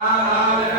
సనాతన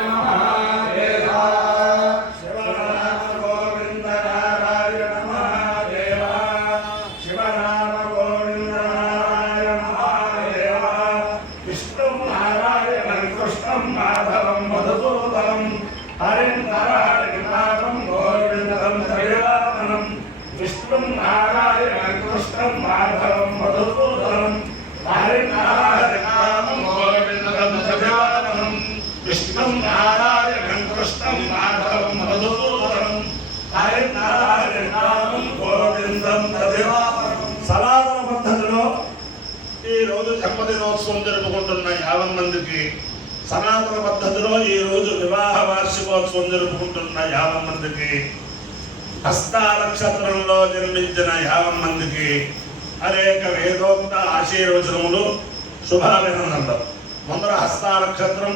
పద్ధతిలో ఈరోజు జన్మదినోత్సవం జరుపుకుంటున్న 50 మందికి, సనాతన పద్ధతిలో ఈరోజు వివాహ వార్షికోత్సవం జరుపుకుంటున్న 50 మందికి, హస్తా నక్షత్రంలో జన్మించిన 50 మందికి అనేక వేదోక్త ఆశీర్వచనములు, శుభాభినందనలు. ముందర హస్తా నక్షత్రం,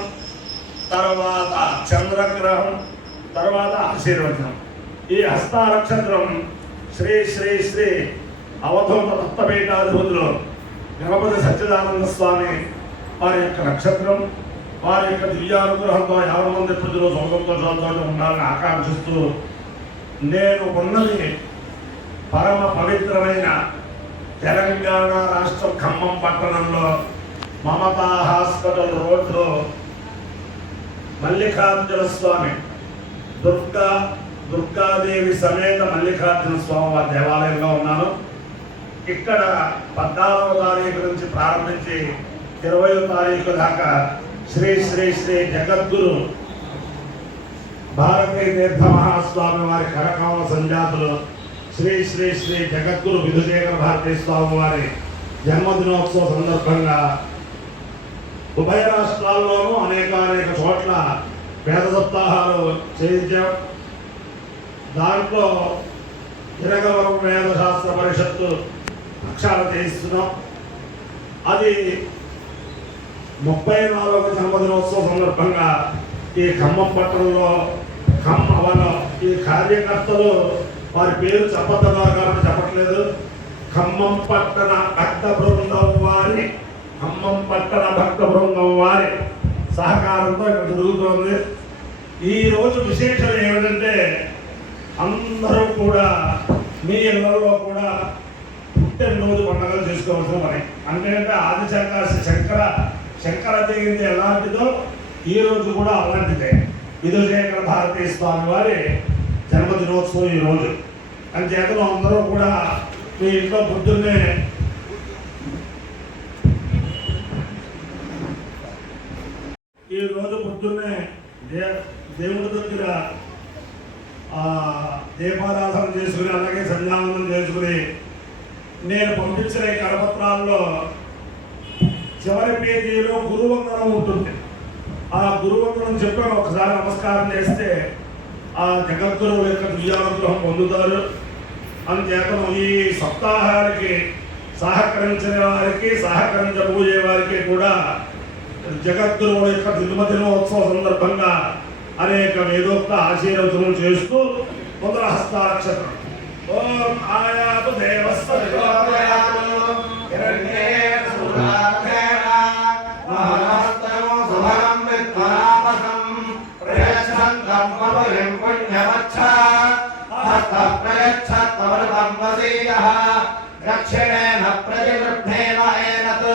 తర్వాత చంద్రగ్రహం, తర్వాత ఆశీర్వచనం. ఈ హస్తా నక్షత్రం శ్రీ శ్రీ శ్రీ అవధూత దత్తపీఠాధిపతులు గణపతి సచ్చిదానంద స్వామి వారి యొక్క నక్షత్రం. వారి యొక్క దివ్యానుగ్రహంతో 50 మంది ప్రజలు సుఖంతో ఉండాలని ఆకాంక్షిస్తూ, నేను ఉన్నది పరమ పవిత్రమైన తెలంగాణ రాష్ట్రం ఖమ్మం పట్టణంలో మమతా హాస్పిటల్ రోడ్లో మల్లికార్జున స్వామి దుర్గాదేవి సమేత మల్లికార్జున స్వామి వారి దేవాలయంలో ఉన్నాను. ఇక్కడ 14వ తారీఖు నుంచి ప్రారంభించి 20వ తారీఖు దాకా శ్రీ శ్రీ శ్రీ జగద్గురు భారతీ తీర్థ మహాస్వామి వారి కరకమల సంజాతులు శ్రీ శ్రీ శ్రీ జగద్గురు విధుశేఖర భారతీ స్వామి వారి జన్మదినోత్సవ సందర్భంగా ఉభయ రాష్ట్రాల్లోనూ అనేక చోట్ల వేద సప్తాహాలు చేయించాం. దాంట్లో తిరగవరం వేద శాస్త్ర పరిషత్తు పక్షాలు చేయిస్తున్నాం. అది 34వ జన్మదినోత్సవ సందర్భంగా ఈ ఖమ్మం పట్టణంలో ఖమ్మవలో ఈ కార్యకర్తలు వారి పేరు చెప్పదన్నారు కాబట్టి చెప్పట్లేదు. ఖమ్మం పట్టణ భక్త బృందం వారి సహకారంతో ఇక్కడ జరుగుతోంది. ఈరోజు విశేషం ఏమిటంటే, అందరూ కూడా మీ ఇళ్లలో కూడా పుట్టినరోజు పండుగలు చేసుకోవాల్సిన పని. అంటే ఆది శంకర జయంతి ఎలాంటిదో ఈరోజు కూడా అలాంటిదే. విధుశేఖర భారతీ స్వామి వారి జన్మదినోత్సవం ఈరోజు. అంచేతను అందరూ కూడా మీ ఇంట్లో పొద్దున్నే దేవుడి దగ్గర దీపారాధన చేసుకుని, అలాగే సంధ్యావందనం చేసుకుని, నేను పంపించిన ఈ కరపత్రాల్లో చివరి పేజీలో గురువందనం ఉంటుంది. ఆ గురువందనం చెప్పి ఒకసారి నమస్కారం చేస్తే ఆ జగద్గురువు యొక్క దివ్యానుగ్రహం పొందుతారు. అందుచేతను ఈ సప్తాహానికి సహకరించిన వారికి, సహకరించబోయే వారికి కూడా జగద్గురువుల యొక్క జన్మదినోత్సవ సందర్భంగా అనేక వేదోక్త ఆశీర్వచనలు చేస్తూ మొదల హస్తాక్షరం ఓం ఆయాతు దక్షిణేన ప్రతివృద్ధేన ఏనత్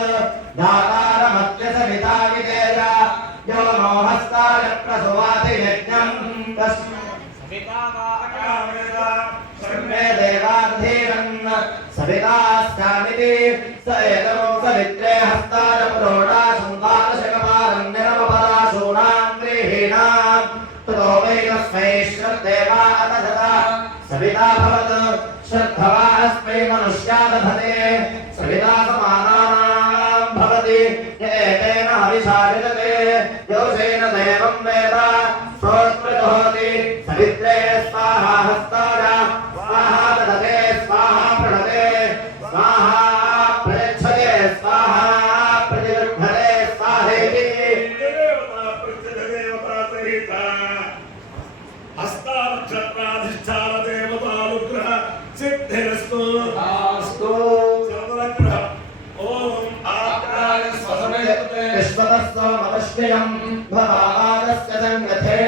దాతారమత్య సవితా విజయ యో నో హస్తాయ ప్రసువాతి యజ్ఞం తస్మై సవితాకావేద సర్వే దేవాధీరన్ సవితాస్కామితి స ఏతమో సవిత్రే హస్తాయ ప్రోడా సంతారశకపారం నిరమపరాశూనాం గృహీణాం తతో వై తస్మై శ్రద్ధేవా అతధత సవితా భవత్ श्रद्धवास्मै मनुष्यादभते सविता समानानां भवति एतेन हविषाविदते योषेण देवं वेद सोऽस्मृतोति सवित्रे स्वाहा हस्ताय स्वाहा ददते स्वाहा प्रणते स्वाहा प्रयच्छते स्वाहा प्रतिगृह्णते स्वाहेति हस्तानक्षत्राधिष्ठान देवतानुग्रह सिद्धिरस्तु आस्तु चंद्रग्रह ओम आप्राय स्वसमेते विश्वतस्व नमस्त्यं भवा संगथे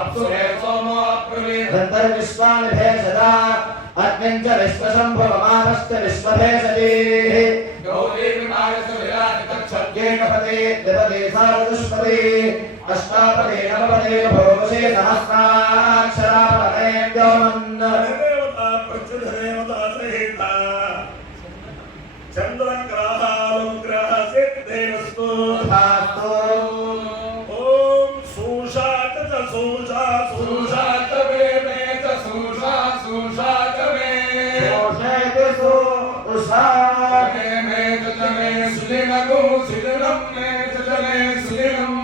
अप्सुरे सोमो अप्रुवे दन्तर्विश्वानि भेषजा अग्निञ्च विश्वशम्भुवमानश्च विश्वभेषजी गौरी विमानस्य विराट तच्छब्देन येकपदे द्विपदे सार्वदुष्पदे अष्टापदे नवपदे भोगसे सहस्राक्षरापदे द्योमन् దేవతా ప్రత్యుత దేవతా సహిత చంద్రగ్రహాలుగ్రహ సిద్ధేస్తు तथास्तु ఓం సూషాత చ సూషా సూషా सुषा च मे मे च सुषा सुषा च मे दोषेति सुषा मे मे च मे सुलिनगो सुलिनं मे च मे सुलिनं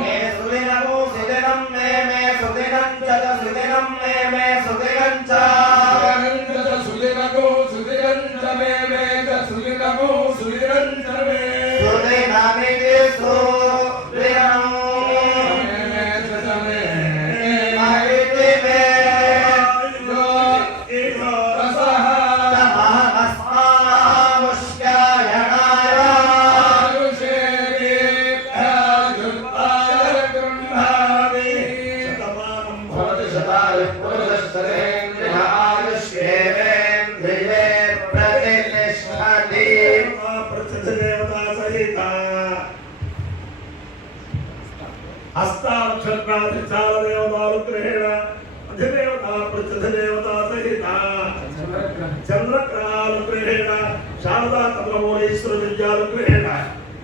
मे सुदिनमु सुदिनं मे सुदिनं च सुदिनं मे सुदिनं च सुलिनगो सुलिनं च मे च सुलिनगो सुलिनं च मे सुदिनमिति सुदिनं मे च मे महिति मे रसः तमहमस्मामुष्यायणाय आयुषे दीर्घायुर्ताय गृह्णामि శతమానం भवति शतायुः पुरुषस्तरेन्द्रिय आयुष्येवेन्द्रिये प्रतिष्ठति దేవతా ప్రత్యుత దేవతా సహిత హస్తాక్షరాది చాల దేవతానుగ్రహేణ అధిదేవతా ప్రత్యుత దేవతా సహిత చంద్రగ్రహానుగ్రహేణ శారదా చంద్రమౌళీశ్వర విద్యానుగ్రహేణ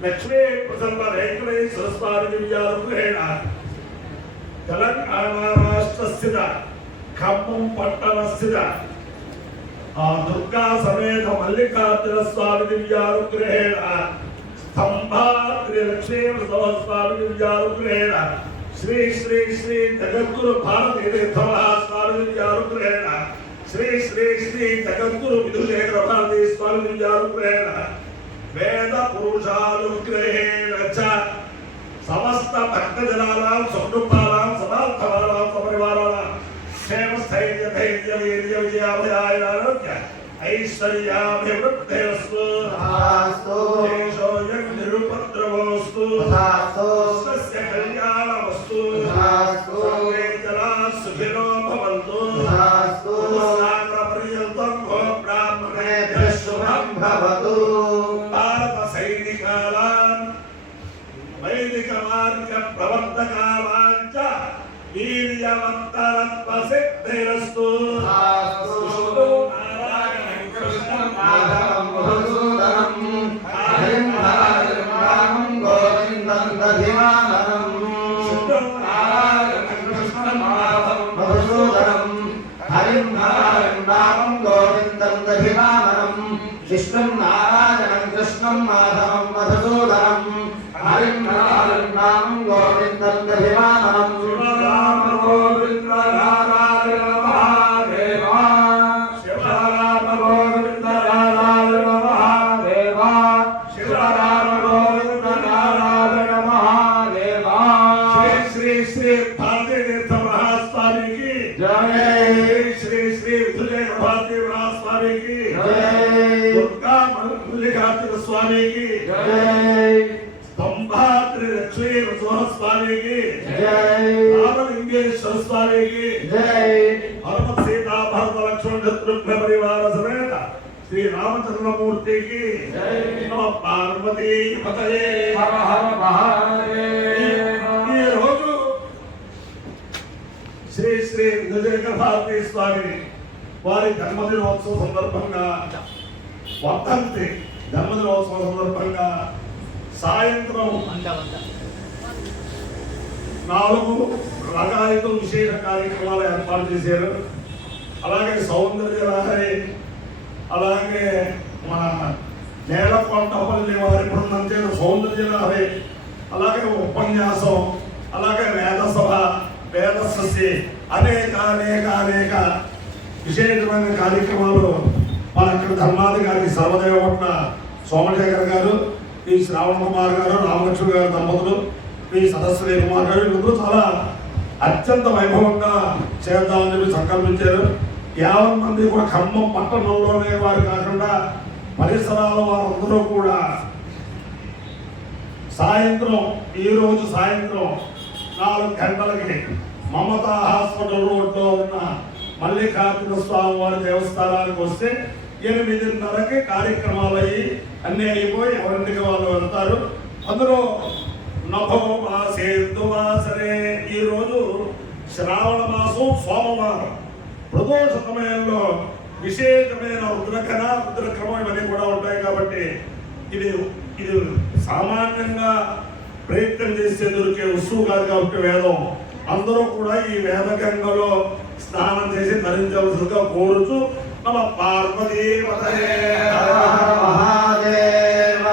లక్ష్మీ ప్రసన్న వెంకటేశ్వర స్వామి విద్యానుగ్రహేణ తెలంగాణ రాష్ట్ర స్థిత ఖమ్మం పట్టణ స్థిత దుర్గా సమేత మల్లికార్జున స్వామి దివ్యానుగ్రహేణ స్తంభాద్రి లక్ష్మీ స్వామి దివ్యానుగ్రహేణ శ్రీ శ్రీ శ్రీ జగద్గురు భారతీ తీర్థమహాస్వామి దివ్యానుగ్రహేణ శ్రీ శ్రీ శ్రీ జగద్గురు విధుశేఖర భారతీ స్వామి దివ్యానుగ్రహేణ వేద పురుషానుగ్రహేణ చ సమస్త భక్తజనానాం సుకుటుంబానాం సదార్థమానాం సపరివారాణాం క్షేమ స్థైర్య ధైర్య వీర్య విజయాభయారోగ్య ఐశ్వర్యాభివృద్ధేస్తు तथास्तु దేశోయం నిరుపద్రవోస్తు तथास्तु స్వస్య కళ్యాణమస్తు तथास्तु సర్వే జనాః సుఖినో భవంతు तथास्तु సాగరపర్యంతం గో मेभ्यः शुभं भवतु భారత సైనికానాం వైదిక మార్గ ప్రవర్తకానాం చ వీర్యవంతరత్వ సిద్ధిరస్తు तथास्तु नारायणं कृष्णं माधवं मधुसूदनं हरिं हरिं रामं गोविन्दं दधिमाननं नारायणं कृष्णं माधवं मधुसूदनं हरिं हरिं रामं गोविन्दं दधिमाननं विष्णुं नारायणं कृष्णं माधवं मधुसूदनं हरिं हरिं रामं गोविन्दं दधिमाननं రామ గోవింద నారాయణ మహాదేవా శివరామ గోవింద నారాయణ మహాదేవా శివరామ గోవింద నారాయణ మహాదేవా శ్రీ శ్రీ శ్రీ భారతీ తీర్థ మహాస్వామికి जय శ్రీ శ్రీ విధులేఖ భారతీ మహాస్వామికి जय దుర్గా మల్లికార్జున స్వామికి जय స్తంభాద్రి లక్ష్మీ నరసింహస్వామికి जय రామలింగేశ్వర స్వామికి जय హనుమత్ సీతా భరత లక్ష్మణ శత్రుఘ్న పరివార సమేత శ్రీ రామచంద్రమూర్తికి నమ పార్వతీ పతయే हर हर महादेव ఈ రోజు శ్రీ శ్రీ విజయశేఖర భారతీ స్వామి వారి జన్మదినోత్సవ సందర్భంగా వర్ధంతి జన్మదినోత్సవ సందర్భంగా సాయంత్రం 4 రకాలతో విశేష కార్యక్రమాలు ఏర్పాటు చేశారు. అలాగే సౌందర్య లహరి, అలాగే మన నేలకొండపల్లి వారి బృందం చేత సౌందర్య లహరి, అలాగే ఉపన్యాసం, అలాగే వేద సభ, వేద సస్య అనేక అనేక అనేక విశేషమైన కార్యక్రమాలు మన ఇక్కడ ధర్మాధికారి సర్వదేవపట్న సోమశేఖర్ గారు, ఈ శ్రావణ కుమార్ గారు, రామలక్ష్మి గారు దంపతులు, ఈ సదస్సు కుమార్ గారు వీళ్ళందరూ చాలా అత్యంత వైభవంగా చేద్దామని చెప్పి సంకల్పించారు. 50 మంది కూడా ఖమ్మం పట్టణంలోనే వారు కాకుండా పరిసరాల వారందరూ కూడా సాయంత్రం, ఈ రోజు సాయంత్రం 4 గంటలకి మమతా హాస్పిటల్ రోడ్లో ఉన్న మల్లికార్జున స్వామి వారి దేవస్థానానికి వస్తే 8:30కి కార్యక్రమాలు అయ్యి అన్నీ అయిపోయి ఎవరింటికి వాళ్ళు వెళ్తారు. అందులో నభోమాసేందువాసరే ఈరోజు శ్రావణ మాసం సోమవారం ప్రదోష సమయంలో విశేషమైన రుద్రక్రమం ఇవన్నీ కూడా ఉంటాయి. కాబట్టి ఇది సామాన్యంగా ప్రయత్నం చేస్తే దొరికే వస్తువు కాదు. కాబట్టి వేదం అందరూ కూడా ఈ వేదగంగలో స్నానం చేసి ధరించవలసిందిగా కోరుచు నమ పార్వతీ మహాదేవ